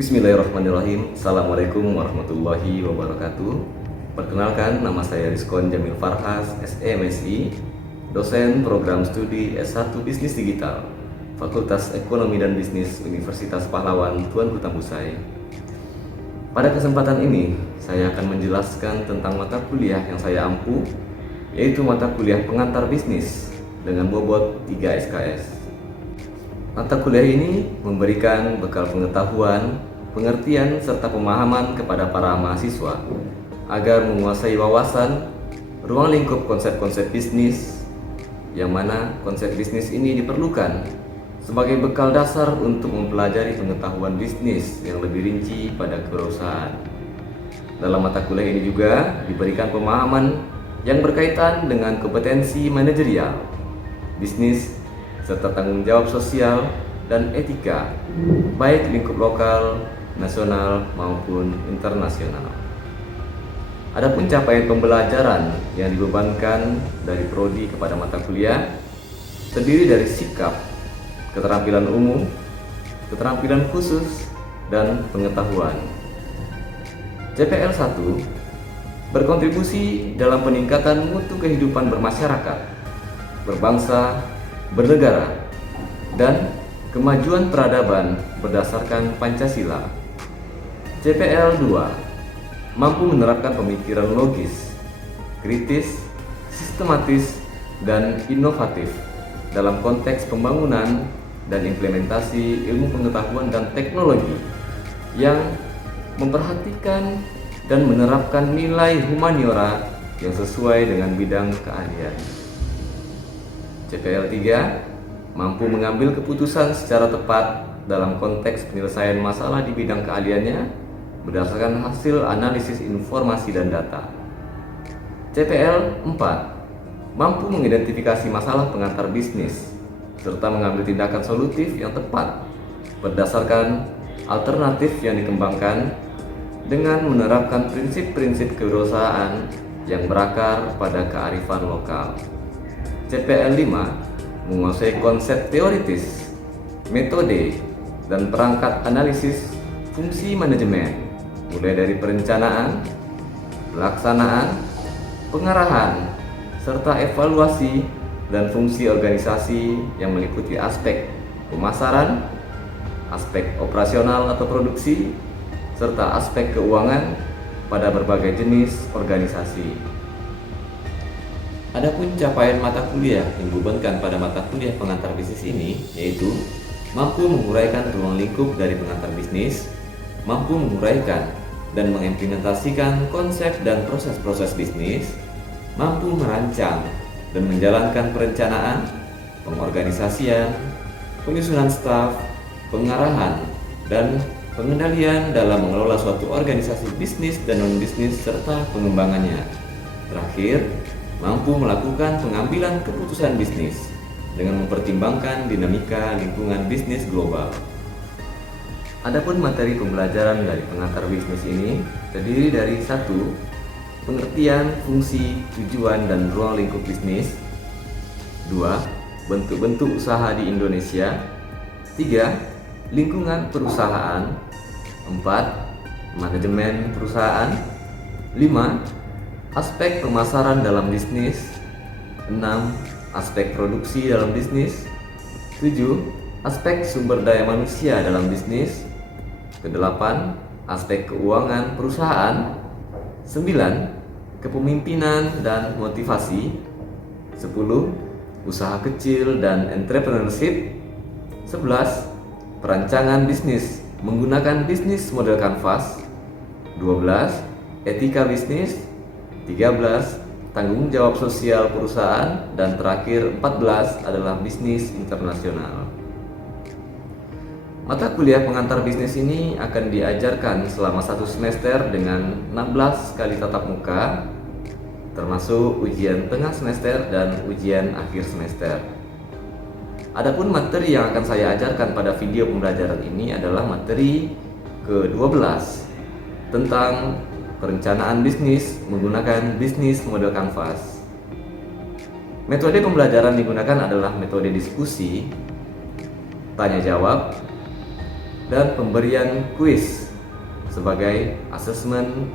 Bismillahirrahmanirrahim. Assalamualaikum warahmatullahi wabarakatuh. Perkenalkan, nama saya Rizkon Jamil Farhas, SMSI, dosen program studi S1 Bisnis Digital, Fakultas Ekonomi dan Bisnis Universitas Pahlawan Tuanku Tambusai. Pada kesempatan ini, saya akan menjelaskan tentang mata kuliah yang saya ampu, yaitu mata kuliah pengantar bisnis dengan bobot 3 SKS. Mata kuliah ini memberikan bekal pengetahuan, pengertian, serta pemahaman kepada para mahasiswa agar menguasai wawasan, ruang lingkup konsep-konsep bisnis, yang mana konsep bisnis ini diperlukan sebagai bekal dasar untuk mempelajari pengetahuan bisnis yang lebih rinci pada perusahaan. Dalam mata kuliah ini juga diberikan pemahaman yang berkaitan dengan kompetensi manajerial, bisnis, serta tanggung jawab sosial dan etika, baik lingkup lokal, nasional maupun internasional. Adapun capaian pembelajaran yang dibebankan dari prodi kepada mata kuliah terdiri dari sikap, keterampilan umum, keterampilan khusus, dan pengetahuan. CPL 1 berkontribusi dalam peningkatan mutu kehidupan bermasyarakat, berbangsa, bernegara, dan kemajuan peradaban berdasarkan Pancasila. CPL 2 mampu menerapkan pemikiran logis, kritis, sistematis, dan inovatif dalam konteks pembangunan dan implementasi ilmu pengetahuan dan teknologi yang memperhatikan dan menerapkan nilai humaniora yang sesuai dengan bidang keahlian. CPL 3 mampu mengambil keputusan secara tepat dalam konteks penyelesaian masalah di bidang keahliannya berdasarkan hasil analisis informasi dan data. CPL 4 mampu mengidentifikasi masalah pengantar bisnis serta mengambil tindakan solutif yang tepat berdasarkan alternatif yang dikembangkan dengan menerapkan prinsip-prinsip kewirausahaan yang berakar pada kearifan lokal. CPL 5 menguasai konsep teoritis, metode, dan perangkat analisis fungsi manajemen, mulai dari perencanaan, pelaksanaan, pengarahan, serta evaluasi dan fungsi organisasi yang meliputi aspek pemasaran, aspek operasional atau produksi, serta aspek keuangan pada berbagai jenis organisasi. Adapun capaian mata kuliah yang dibebankan pada mata kuliah pengantar bisnis ini yaitu mampu menguraikan ruang lingkup dari pengantar bisnis, mampu menguraikan dan mengimplementasikan konsep dan proses-proses bisnis, mampu merancang dan menjalankan perencanaan, pengorganisasian, penyusunan staf, pengarahan, dan pengendalian dalam mengelola suatu organisasi bisnis dan non-bisnis serta pengembangannya. Terakhir, mampu melakukan pengambilan keputusan bisnis dengan mempertimbangkan dinamika lingkungan bisnis global. Adapun materi pembelajaran dari pengantar bisnis ini terdiri dari 1. Pengertian fungsi, tujuan, dan ruang lingkup bisnis. 2. Bentuk-bentuk usaha di Indonesia. 3. Lingkungan perusahaan. 4. Manajemen perusahaan. 5. Aspek pemasaran dalam bisnis. 6. Aspek produksi dalam bisnis. 7. Aspek sumber daya manusia dalam bisnis. 8. Aspek keuangan perusahaan. 9. Kepemimpinan dan motivasi. 10. Usaha kecil dan entrepreneurship. 11. Perancangan bisnis menggunakan bisnis model kanvas. 12. Etika bisnis. 13. Tanggung jawab sosial perusahaan. Dan terakhir 14 adalah bisnis internasional. Mata kuliah pengantar bisnis ini akan diajarkan selama 1 semester dengan 16 kali tatap muka, termasuk ujian tengah semester dan ujian akhir semester. Adapun materi yang akan saya ajarkan pada video pembelajaran ini adalah materi ke-12 tentang perencanaan bisnis menggunakan bisnis model kanvas. Metode pembelajaran digunakan adalah metode diskusi, tanya jawab, dan pemberian kuis sebagai asesmen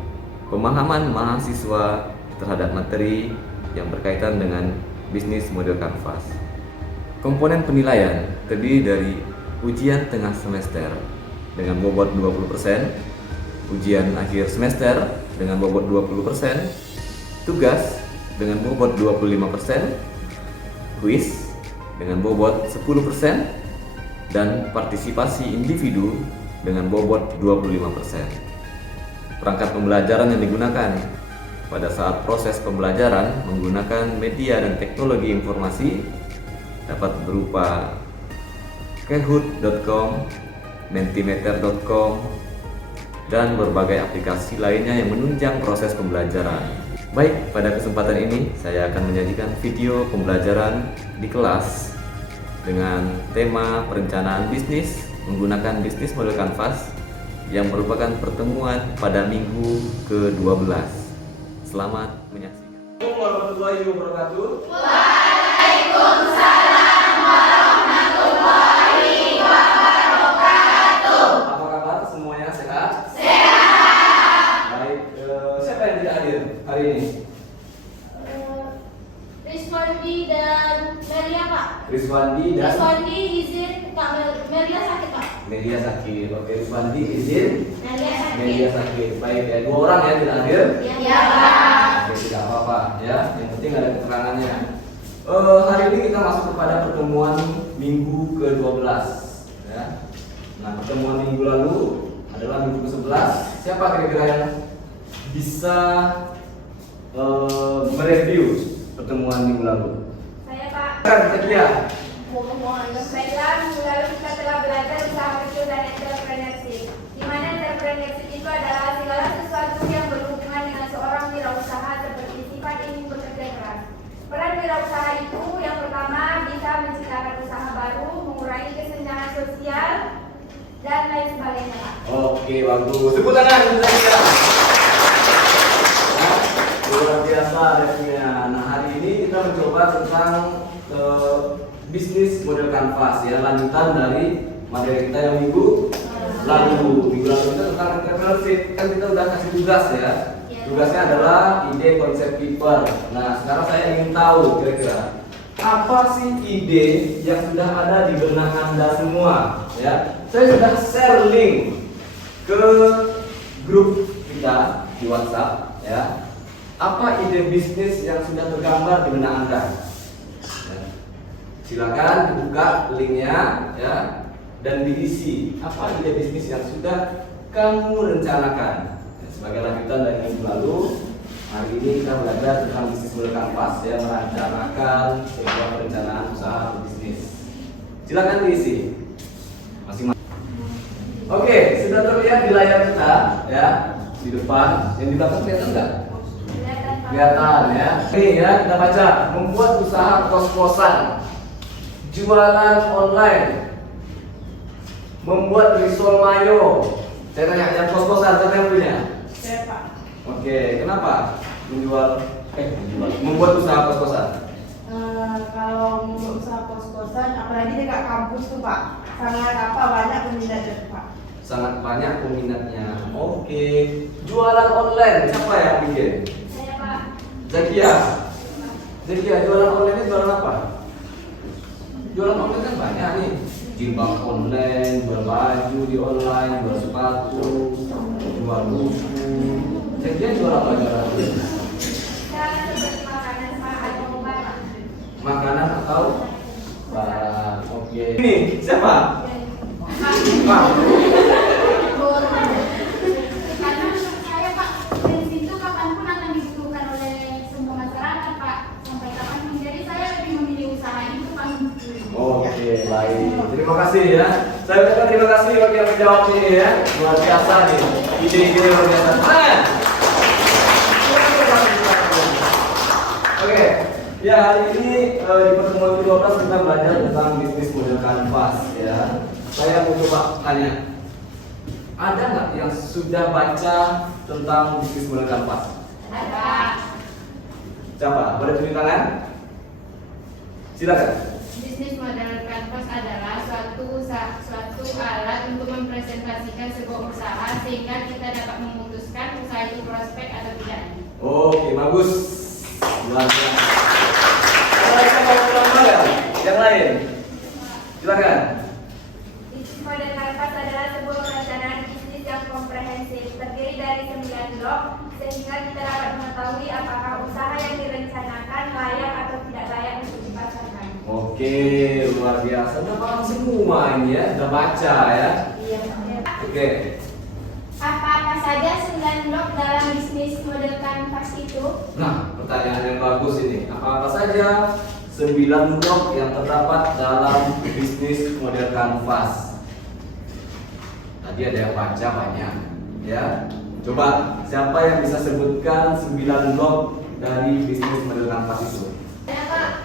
pemahaman mahasiswa terhadap materi yang berkaitan dengan bisnis model kanvas. Komponen penilaian terdiri dari ujian tengah semester dengan bobot 20%, ujian akhir semester dengan bobot 20%, tugas dengan bobot 25%, kuis dengan bobot 10%, dan partisipasi individu dengan bobot 25%. Perangkat pembelajaran yang digunakan pada saat proses pembelajaran menggunakan media dan teknologi informasi dapat berupa kahoot.com, mentimeter.com, dan berbagai aplikasi lainnya yang menunjang proses pembelajaran. Baik, pada kesempatan ini saya akan menyajikan video pembelajaran di kelas dengan tema perencanaan bisnis menggunakan bisnis model kanvas yang merupakan pertemuan pada minggu ke-12. Selamat menyaksikan. Assalamualaikum warahmatullahi wabarakatuh. Waalaikumsalam warahmatullahi wabarakatuh. Apa kabar semuanya, sehat? Sehat. Baik, siapa yang tidak hadir hari ini? Rizwandi dan Melia, Pak. Rizwandi dan Rizwandi izin, Kak Melia sakit, Pak. Media sakit. Oke, Rizwandi izin, Melia sakit. Media sakit. Baik ya, 2 orang ya tidak hadir. Ya, Pak. Oke, tidak apa-apa ya. Yang penting ada keterangannya. Hari ini kita masuk kepada pertemuan minggu ke-12 ya. Nah, pertemuan minggu lalu adalah minggu ke-11. Siapa kira-kira yang bisa mereview pertemuan minggu lalu? Saya, Pak. Sekia. Baiklah, minggu lalu kita telah belajar usaha kecil dan entrepreneurship. Di mana entrepreneurship itu adalah segala sesuatu yang berhubungan dengan seorang wirausaha seperti sifat ingin bekerja keras. Peran wirausaha itu yang pertama bisa menciptakan usaha baru, mengurangi kesenjangan sosial, dan lain sebagainya, Pak. Oke, bagus. Tepuk tangan untuk Sekia. Nah, luar biasa reviewnya. Nah, hari ini kita mencoba tentang bisnis model kanvas ya, lanjutan dari materi kita yang minggu lalu. Minggu lalu kita tentang entrepreneurship, kan kita udah kasih tugas ya. Tugasnya adalah ide konsep paper. Nah, sekarang saya ingin tahu kira-kira apa sih ide yang sudah ada di benak Anda semua ya. Saya sudah share link ke grup kita di WhatsApp ya. Apa ide bisnis yang sudah tergambar di benak Anda? Ya. Silakan dibuka linknya ya dan diisi apa ide bisnis yang sudah kamu rencanakan. Ya, sebagai lanjutan dari minggu lalu, hari ini kita belajar tentang bisnis model kanvas ya, merencanakan sebuah perencanaan usaha atau bisnis. Silakan diisi masing-masing. Oke, sudah terlihat di layar kita ya di depan. Yang di belakang kelihatan enggak? Kelihatan ya. Ini ya, kita baca. Membuat usaha kos-kosan, jualan online, membuat risol mayo. Saya tanya, yang kos-kosan siapa yang punya? Saya, Pak. Oke, kenapa membuat usaha kos-kosan? Kalau untuk usaha kos-kosan, apalagi dekat kampus tuh Pak, sangat banyak peminatnya Pak. Sangat banyak peminatnya. Oke, jualan online siapa yang bikin? Saya, Pak. Zakia. Zakia, jualan online ini jualan apa? Jualan online kan banyak nih. Jilbab online, jual baju di online, jual sepatu, jual buku. Zakia jual apa jualan? Saya seperti makanan sama atau obat, Pak. Makanan atau barang. Oke. Ini siapa? Pak. Karena saya, Pak, bensin itu kapanpun akan dibutuhkan oleh semua masyarakat, Pak. Sampai kapanpun. Jadi saya lebih memilih usaha itu, Pak. Oke, baik. Terima kasih ya. Saya ucapkan terima kasih bagi yang menjawab ini ya. Luar biasa nih. Ide-ide luar biasa. Oke. Ya, hari ini di pertemuan ke-12 kita belajar tentang bisnis model kanvas ya. Saya mau coba tanya. Ada nggak yang sudah baca tentang bisnis model kanvas? Ada. Siapa? Boleh tunjuk tangan? Silakan. Bisnis model kanvas adalah suatu suatu alat untuk mempresentasikan sebuah usaha sehingga kita dapat memutuskan usaha itu prospek atau tidak. Oke, bagus. Luar biasa. Kalau kita mau ulama ya? Yang lain. Silakan. Bisnis model kanvas adalah sebuah perencanaan bisnis yang komprehensif, terdiri dari 9 blok, sehingga kita dapat mengetahui apakah usaha yang direncanakan layak atau tidak layak untuk dipasarkan. Oke, luar biasa. Udah paham semua ini ya, udah baca ya. Iya. Oke. Apa-apa saja 9 blok dalam bisnis model kanvas itu? Nah, pertanyaan yang bagus ini. Apa-apa saja 9 blok yang terdapat dalam bisnis model kanvas? Tadi ada yang baca banyak, ya. Coba siapa yang bisa sebutkan 9 blok dari bisnis model kanvas itu? Ya Kak,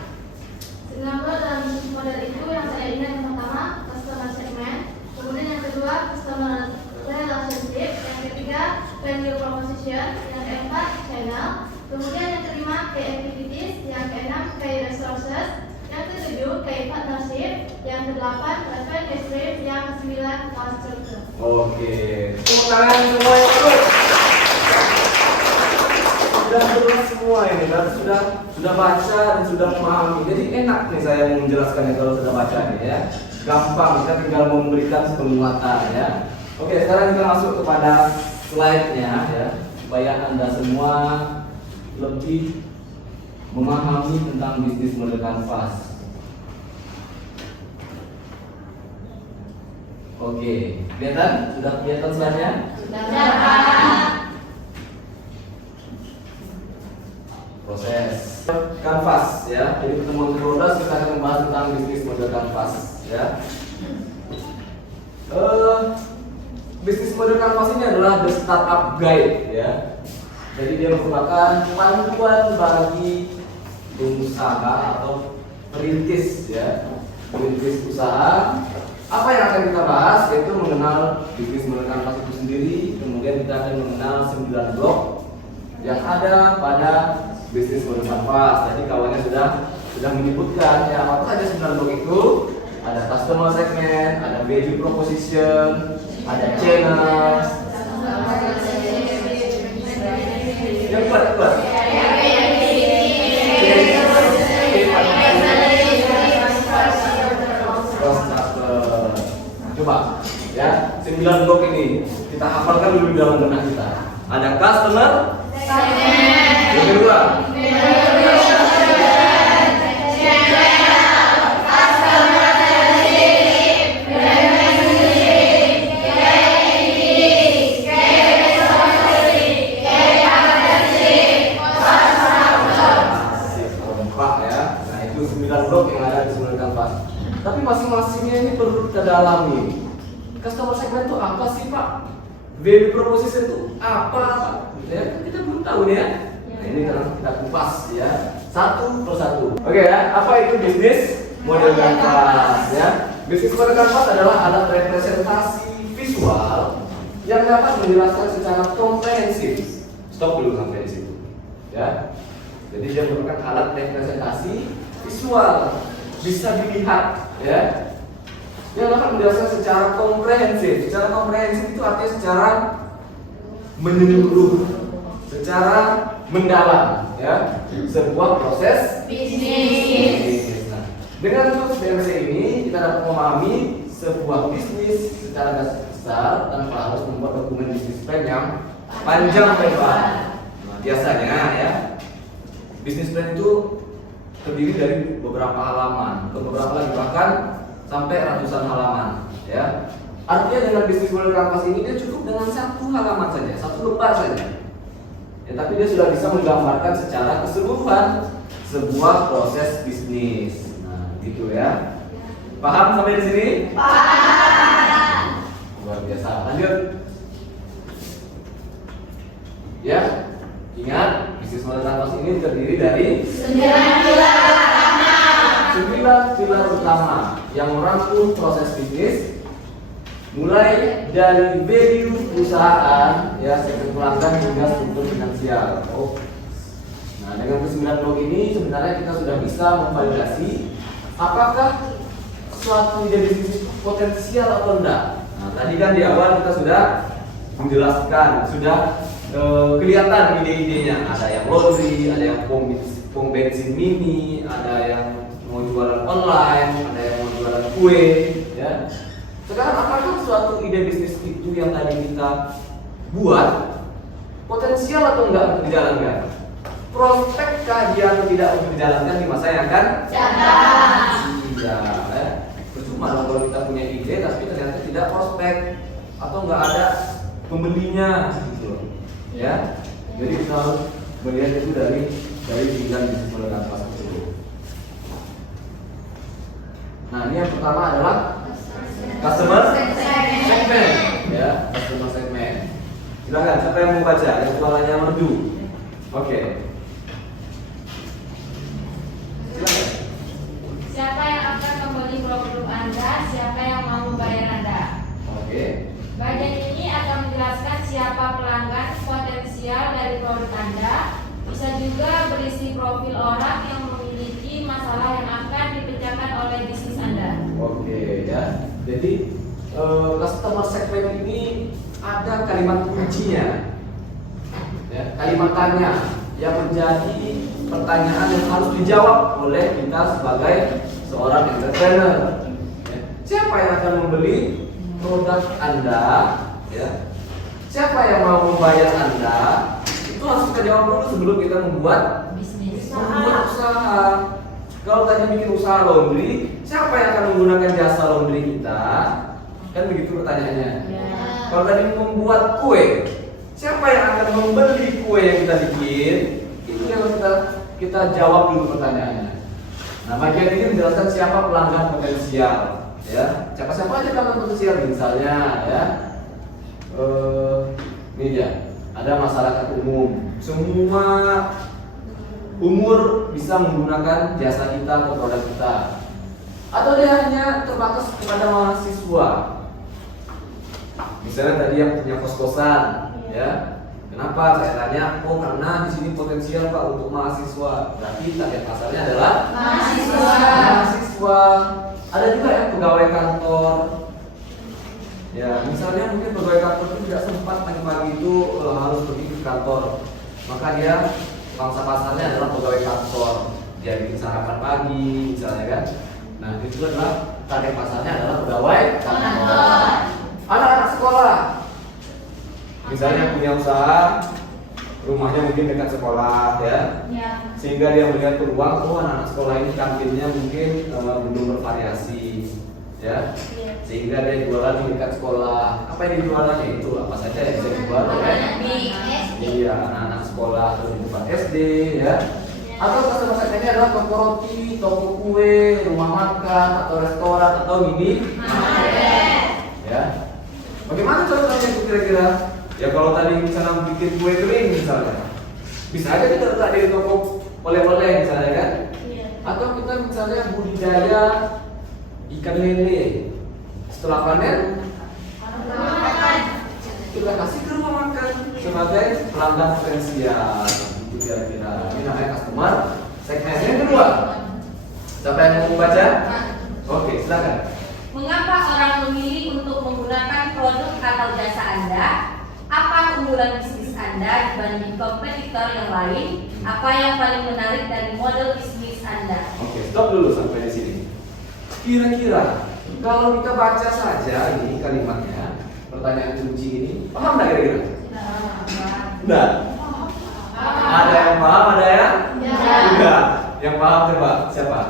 9 blok dalam bisnis model itu yang saya ingat yang pertama customer segment, kemudian yang kedua customer relationship, yang ketiga value proposition, yang keempat channel, kemudian yang kelima key activities, yang keenam key resources, yang ketujuh key partnership, yang kedelapan revenue stream, yang kesembilan cost structure. Oke, tepuk tangan semua yang ikut. Sudah jelas semua ini, dan sudah baca dan sudah memahami. Jadi enak nih saya menjelaskannya kalau sudah baca nih ya. Gampang, kita tinggal memberikan penguatan ya. Oke, sekarang kita masuk kepada slide-nya ya, supaya Anda semua lebih memahami tentang bisnis model kanvas. Oke, kelihatan? Sudah kelihatan slide-nya? Proses kanvas ya. Jadi pertemuan ke-12 kita akan membahas tentang bisnis model kanvas ya. Bisnis model kanvas ini adalah the startup guide ya. Jadi dia merupakan panduan bagi pengusaha atau perintis ya, perintis usaha. Apa yang akan kita bahas yaitu mengenal bisnis model kanvas itu sendiri. Kemudian kita akan mengenal 9 blok yang ada pada bisnis model kanvas. Tadi kawannya sudah menyebutkan ya apa saja 9 blok itu. Ada customer segment, ada value proposition, ada channel. Yang kuat. Coba ya, 9 blok ini kita hafalkan dulu dalam benak kita. Ada customer, yang kedua blok yang ada di seluruh kanvas. Tapi masing-masingnya ini perlu kita dalami. Customer segment itu apa sih Pak? Value proposition itu apa? Ya, kan kita belum tahu nih ya. Nah, ini kita kupas ya, satu persatu. Oke ya, apa itu bisnis model kanvas ya? Bisnis model kanvas adalah alat representasi visual yang dapat menjelaskan secara komprehensif. Stop dulu sampai di situ. Ya. Jadi dia merupakan alat representasi visual, bisa dilihat ya, yang dapat menjelaskan secara komprehensif. Secara komprehensif itu artinya secara menyeluruh, secara mendalam ya, sebuah proses bisnis. Nah, dengan tools BMC ini kita dapat memahami sebuah bisnis secara garis besar tanpa harus membuat dokumen bisnis plan yang panjang lebar. Nah, biasanya ya, bisnis plan itu terdiri dari beberapa halaman, ke beberapa lagi bahkan sampai ratusan halaman ya. Artinya dengan bisnis model kanvas ini dia cukup dengan satu halaman saja, satu lembar saja ya, tapi dia sudah bisa menggambarkan secara keseluruhan sebuah proses bisnis. Nah gitu ya, paham sampai di sini? Paham. Luar biasa. Lanjut ya, ingat bisnis model kanvas ini terdiri dari 9 pilar utama yang merangkum proses bisnis mulai dari value perusahaan ya, segmen pelanggan hingga struktur finansial. Nah dengan ke-9 blok ini sebenarnya kita sudah bisa memvalidasi apakah suatu ide bisnis potensial atau enggak. Nah, tadi kan di awal kita sudah menjelaskan, sudah kelihatan ide-idenya. Ada yang laundry, ada yang pom bensin mini, ada yang mau jualan online, ada yang mau jualan kue, ya. Sekarang apakah suatu ide bisnis itu yang tadi kita buat potensial atau enggak untuk dijalankan? Prospekkah dia atau tidak untuk dijalankan di masa yang akan datang? Iya, ya. Percuma dong kalau kita punya ide tapi ternyata tidak prospek atau enggak ada pembelinya, gitu, ya. Jadi kita harus melihat itu dari bidang bisnis menengah kelas tersebut. Nah, ini yang pertama adalah customer segment, ya, customer segment. Silakan, siapa yang mau baca? Yang suaranya merdu. Oke. Silakan. Siapa yang akan membeli produk Anda? Siapa yang mau membayar Anda? Oke. Bagian ini akan menjelaskan siapa pelanggan potensial dari produk Anda. Bisa juga berisi profil orang yang memiliki masalah yang akan dipecahkan oleh bisnis Anda. Oke, ya. Jadi customer segment ini ada kalimat kuncinya, ya, kalimat tanya yang menjadi pertanyaan yang harus dijawab oleh kita sebagai seorang entrepreneur. Ya. Siapa yang akan membeli produk Anda? Ya. Siapa yang mau membayar Anda? Itu harus kita jawab dulu sebelum kita membuat Bisnis. usaha. Kalau tadi bikin usaha laundry, siapa yang akan menggunakan jasa laundry kita? Kan begitu pertanyaannya. Ya. Kalau tadi membuat kue, siapa yang akan membeli kue yang kita bikin? Itu yang harus kita jawab dulu pertanyaannya. Nah, bagian ini menjelaskan siapa pelanggan potensial, ya. Siapa aja pelanggan potensial, misalnya, ya. Ini dia, ada masyarakat umum, semua umur bisa menggunakan jasa kita atau produk kita, atau dia hanya terbatas kepada mahasiswa. Misalnya tadi yang punya kos-kosan, ya. Kenapa saya tanya? Oh, karena di sini potensial Pak untuk mahasiswa. Berarti target pasarnya adalah mahasiswa. Ada juga yang pegawai kantor. Ya, misalnya mungkin pegawai kantor itu tidak sempat pagi-pagi itu harus pergi ke kantor. Maka dia pangsa pasarnya adalah pegawai kantor. Dia bikin sarapan pagi, misalnya kan. Nah, itu adalah target pasarnya adalah pegawai kantor. Anak-anak sekolah, misalnya punya usaha, rumahnya mungkin dekat sekolah, ya, sehingga dia melihat peluang, oh anak-anak sekolah ini kantinnya mungkin belum bervariasi, ya, sehingga dia jualan di dekat sekolah. Apa yang dijualannya itu apa saja yang bisa dijual oleh iya anak-anak sekolah atau di depan SD, ya. Atau customer segmentnya adalah toko roti, toko kue, rumah makan atau restoran atau mini market, ya. Bagaimana contohnya itu kira-kira? Ya kalau tadi misalnya bikin kue kering misalnya, bisa aja kita letak di toko oleh-oleh misalnya kan? Atau kita misalnya budidaya ikan lele, setelah panen kita kasih ke rumah makan sebagai pelanggan potensial. Itu kira-kira. Ini namanya customer segment. Yang kedua, siapa yang mau membaca? Oke, silakan. Mengapa orang memilih untuk menggunakan produk atau jasa Anda? Apa keunggulan bisnis Anda dibanding kompetitor yang lain? Apa yang paling menarik dari model bisnis Anda? Oke, stop dulu sampai di sini. Kira-kira kalau kita baca saja ini kalimatnya, pertanyaan kunci ini, paham nggak kira-kira? Enggak. Ada yang paham, ada yang tidak. Yang paham coba siapa?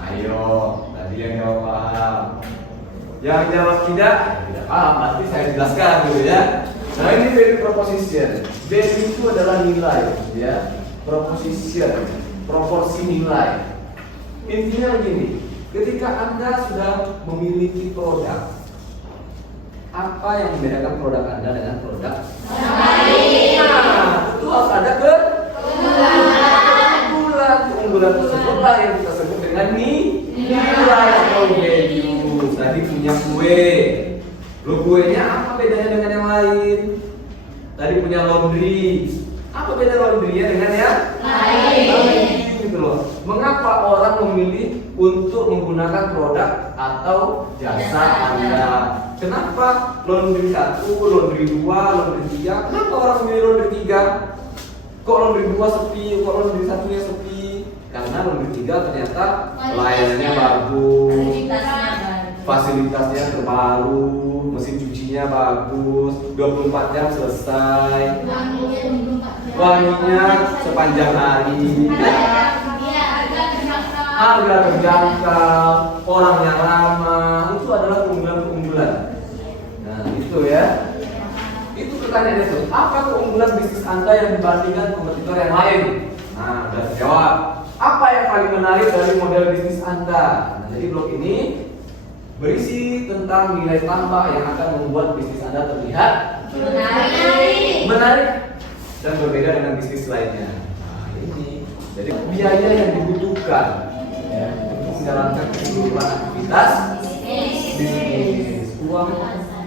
Ayo, tadi yang jawab paham. Yang jawab tidak paham. Nanti saya jelaskan dulu ya. Nah ini value proposition. Value itu adalah nilai, ya. Proposition, proporsi nilai. Intinya begini, ketika Anda sudah memiliki produk, apa yang membedakan produk Anda dengan produk lain? Nah, tentu harus ada keunggulan tersebutlah yang kita sebut dengan nilai atau value. Tadi punya kue, lo kuenya apa bedanya dengan yang lain? Tadi punya laundry, apa beda laundrynya dengan yang lain? Gitu loh. loh. Mengapa orang memilih untuk menggunakan produk atau jasa Anda? Kenapa laundry 1, laundry 2, laundry 3? Kenapa orang memilih laundry 3? Kok laundry 2 sepi, kok laundry 1-nya sepi? Karena laundry 3 ternyata layanannya bagus, fasilitasnya terbaru, mesin cucinya bagus, 24 jam selesai, wanginya sepanjang hari, harga terjangkau, orangnya ramah. Itu adalah keunggulan-keunggulan. Nah, itu ya. Itu pertanyaannya tuh, apa keunggulan bisnis Anda yang dibandingkan kompetitor yang lain? Nah, udah terjawab. Apa yang paling menarik dari model bisnis Anda? Nah, jadi blok ini berisi tentang nilai tambah yang akan membuat bisnis Anda terlihat menarik dan berbeda dengan bisnis lainnya. Nah, ini jadi biaya yang dibutuhkan ya, untuk menjalankan keseluruhan aktivitas bisnis, uang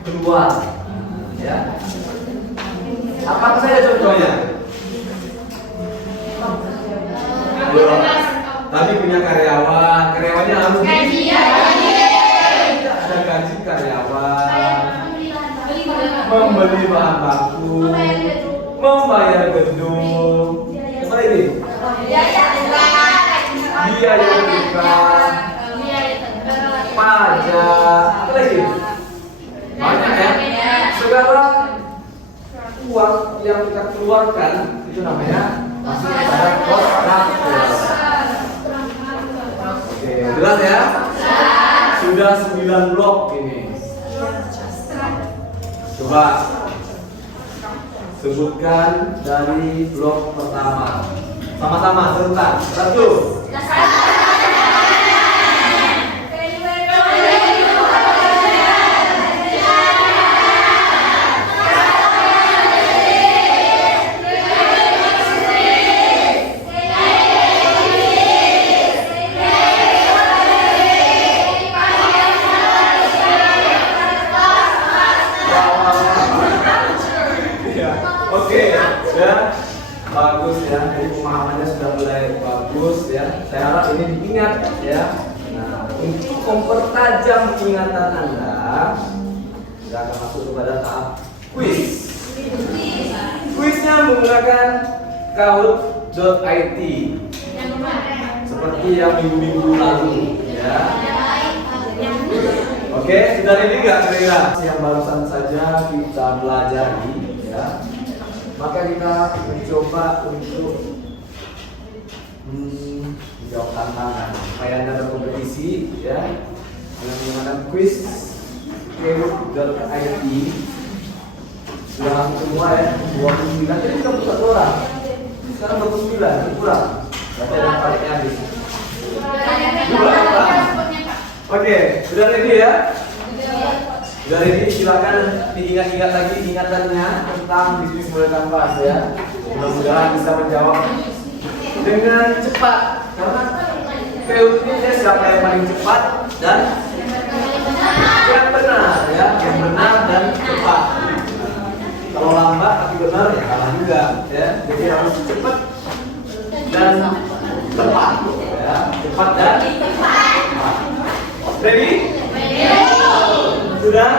keluar. Nah, ya. Apa saja contohnya? Tadi punya karyawannya harus ada gaji karyawan, membeli bahan baku, membayar gedung, apa ini? Biaya tukang, pajak, apa lagi? Banyak ya. Segala uang yang kita keluarkan itu namanya masuk pada cost structure. Oke, jelas ya? Sudah 9 blok ini. Coba sebutkan dari blok pertama. Sama-sama sebentar. 1. Oke, ya bagus ya. Jadi pemahamannya sudah mulai bagus ya. Saya harap ini diingat ya. Nah, untuk mempertajam ingatan Anda, kita akan masuk kepada tahap quiz. Kuisnya menggunakan kahoot.it seperti yang minggu-minggu lalu ya. Oke, sudah ready nggak kira-kira? Yang barusan saja kita pelajari ya. Maka kita mencoba untuk menjawab tantangan supaya Anda berkompetisi ya dengan menggunakan quiz kahoot.it. Sudah langsung semua ya, 29. Jadi kita pusat orang. Sekarang 29, kurang. Berarti ada paliknya habis. Oke, sudah ready ya? Sudah ready, silakan diingat-ingat lagi ingatannya tentang bisnis model kanvas ya. Mudah-mudahan bisa menjawab dengan cepat. Karena Kahoot ini siapa yang paling cepat dan yang benar ya, yang benar dan cepat. Kalau lambat tapi benar ya kalah juga ya. Jadi harus cepat dan tepat ya, cepat dan tepat. Ready? Sudah?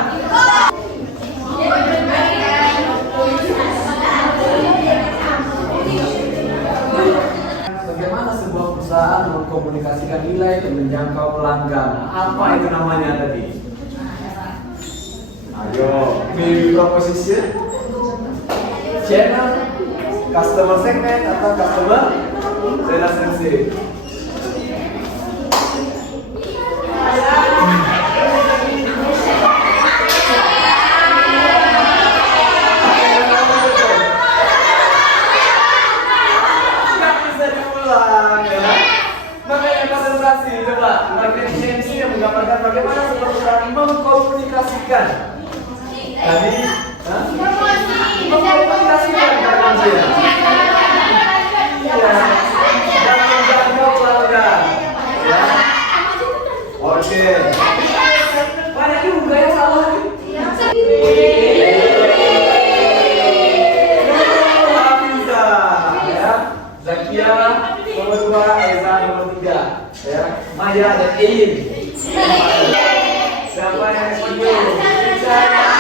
Bagaimana sebuah perusahaan mengkomunikasikan nilai dan menjangkau pelanggan? Apa itu namanya tadi? Ayo, value proposition, channel, customer segment atau customer relationship? Menggambarkan bagaimana perusahaan mengkomunikasikan tadi, mengkomunikasikan dengan manusia, dan menjangkau Maya dan Ein? Siapa yang setuju? Saya.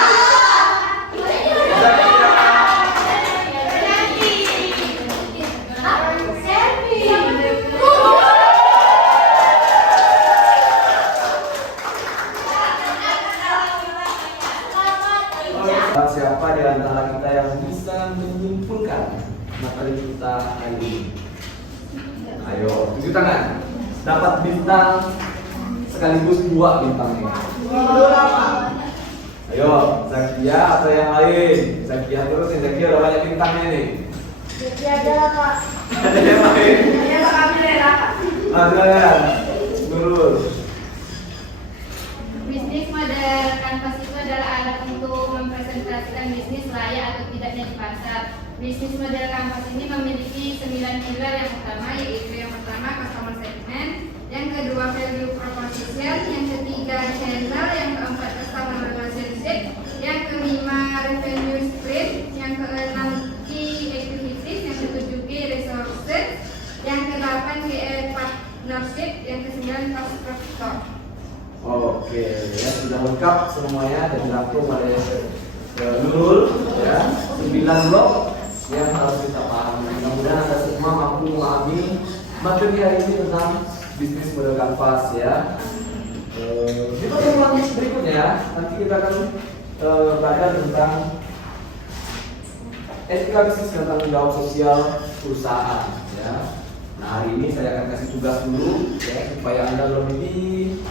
Siapa di antara kita yang bisa menyimpulkan materi kita hari ini? Ayo, tunjuk tangan. Dapat bintang sekaligus 2 bintangnya. Ayo, Zakia atau yang lain? Zakia terus, Zakia udah banyak bintangnya nih. Jadi ada Kak. Ada yang lain? Ada Kak Amir ya Kak. Silakan. Nurul. Bisnis model kanvas itu adalah alat untuk mempresentasikan bisnis layak atau tidaknya di pasar. Bisnis model kanvas ini memiliki 9 pilar yang utama, yaitu yang pertama customer segment, yang kedua value proposition, yang ketiga channel, yang keempat customer relationship, yang kelima revenue stream, yang keenam key activities, yang ketujuh key resources, yang kedelapan key partnership, yang kesembilan cost structure. Oke, ya sudah lengkap semuanya dan dirangkum oleh Nurul ya. 9 blok yang harus kita pahami. Mudah-mudahan Anda semua mampu memahami materi hari ini tentang bisnis model kanvas ya. Di pertemuan berikutnya nanti kita akan belajar tentang etika bisnis dan tanggung jawab sosial perusahaan ya. Nah, hari ini saya akan kasih tugas dulu ya supaya Anda lebih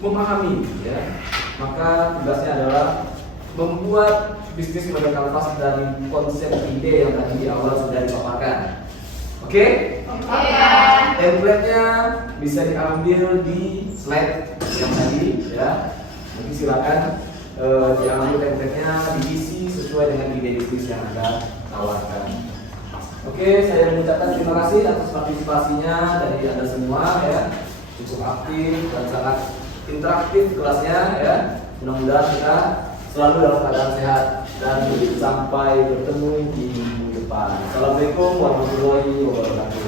memahami ya. Maka tugasnya adalah membuat bisnis model kanvas dari konsep ide yang tadi di awal sudah dipaparkan. Oke? Template-nya bisa diambil di slide yang tadi ya. Nanti silakan diambil template-nya, diisi sesuai dengan ide bisnis yang Anda tawarkan. Oke, saya mengucapkan terima kasih atas partisipasinya dari Anda semua ya. Cukup aktif dan sangat interaktif kelasnya ya. Mudah-mudahan kita selalu dalam keadaan sehat dan sampai bertemu di minggu depan. Assalamualaikum warahmatullahi wabarakatuh.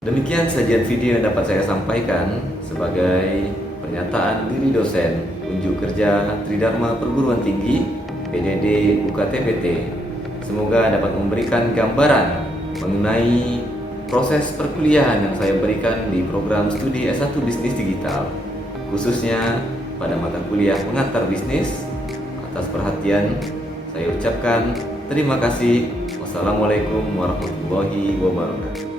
Demikian sajian video yang dapat saya sampaikan sebagai pernyataan diri dosen unjuk kerja Tridharma Perguruan Tinggi PDD UKTPT. Semoga dapat memberikan gambaran mengenai proses perkuliahan yang saya berikan di program studi S1 Bisnis Digital, khususnya pada mata kuliah pengantar bisnis. Atas perhatian saya ucapkan terima kasih. Wassalamualaikum warahmatullahi wabarakatuh.